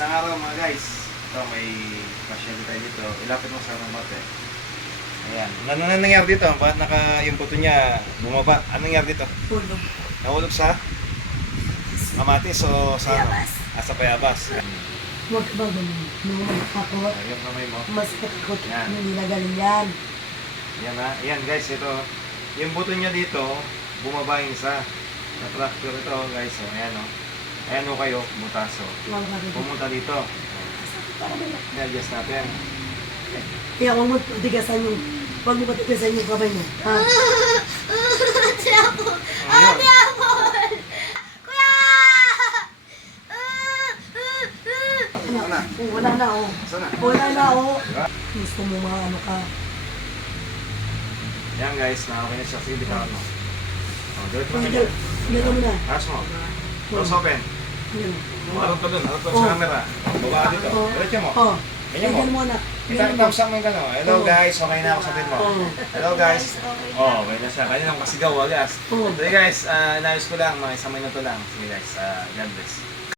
Magandang araw mga guys. Ito, may pasyente tayo dito. Ilapit mo sa eh. Ayan. Ano na nangyari dito? Bakit naka yung buto niya bumaba? Ano nangyari dito? Tulog. Nahulog sa kamatis o sa ano? Payabas. Ah, sa payabas. Huwag ba ganun? Nung ako, Ayan kamay mo. mas katikot Yan. hindi na galing yan. Ayan ha. Ayan guys, ito. Yung buto niya dito, bumaba yung isa. Na tractor ito guys. O, ayan o. Ayan o kayo, butaso. Pumunta dito. I-adjust natin. Kaya huwag mo patigasan yung, huwag mo patigasan yung kamay mo. Ha? Ayun. Ate Apple! Kuya! Ano? Oh, wala na oh. Saan na? Wala na oh. Diba? Gusto mo mga ano ka. Yan guys, nakakaya na siya. Sige, bitawan mo. O, diretso mo Oh, kanya. Dito mo na. Taas mo. Close open. Yan. Harap ka dun. Harap ka sa camera. Baba dito. Oh. Diretso mo. Oh. Ganyan mo. Ganyan mo na. Kita mo. kita sa mga gano'n. Hello Oh. guys, okay na ako sa mo. Oh. Hello guys. Oh, okay na siya. Kanya nang kasigaw, wagas. So guys, uh, inayos ko lang, mga isang minuto lang. Sige guys, uh, God bless.